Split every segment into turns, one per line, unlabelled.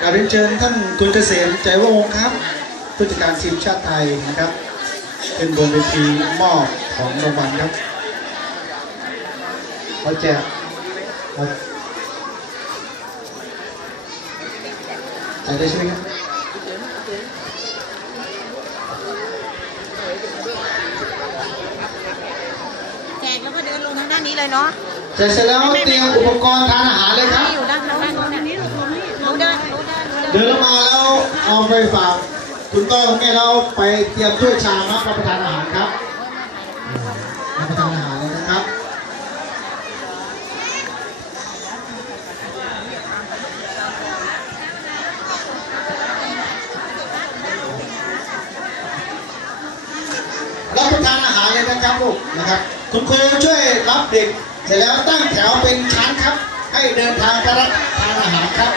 การเรียนเชิญท่านคุณเกษมใจวงศ์ครับผู้จัดการทีมชาติไทยนะครับ เป็นบนเวทีมอบของรางวัลครับเขาแจกเอาจ่ายได้ใช่ไหมครับ
แจกแล้วก็เดินลงทางด้านนี้เลยเนาะ
จ่ายเสร็จแล้วเตรียมอุปกรณ์ทานอาหารเลยครับ
ดินหนูเดิน
มาแล้วเอาไปฝากคุณต้อคุณแม่เราไปเตรียมถ้วยชามรับประทานอาหารครับรับประทานอาหารเลยนะครับรับประทานอาหารเลยนะครับลูกนะครับ คุณครูช่วยรับเด็กเสร็จแล้วตั้งแถวเป็นชั้นครับ ให้เดินทางไปรับทานอาหารครับ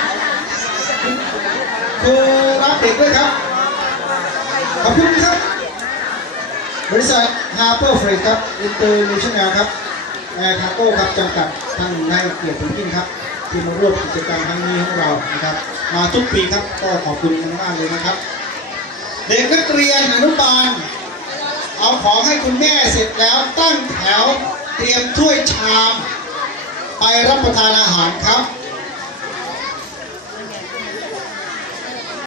ครูรับเด็กด้วยครับ ขอบคุณครับ บริษัท Harper Freight ครับ International ครับแอร์คาร์โก้ครับจำกัดท่านนายเกียรติยิ่งครับ ที่มาร่วมกิจกรรมครั้งนี้ของเรานะครับ มาทุกปีครับก็ขอบคุณมากๆเลยนะครับ เด็กนักเรียนอนุบาล เอาของให้คุณแม่เสร็จแล้วตั้งแถวเตรียมถ้วยชาม ไปรับประทานอาหารครับ